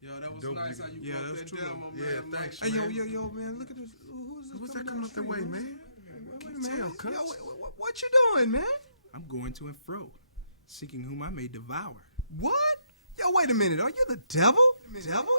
Yo, that was Dope, nice you- how you Yeah, broke that's that true. down, my Yeah, man. thanks, Hey, man. yo, man, look at this. Who's this? What's coming that down coming the up the street, way, man? man? Wait a minute. Tell, cuz. Yo, what you doing, man? I'm going to and fro, seeking whom I may devour. What? Yo, wait a minute. Are you the devil? Devil?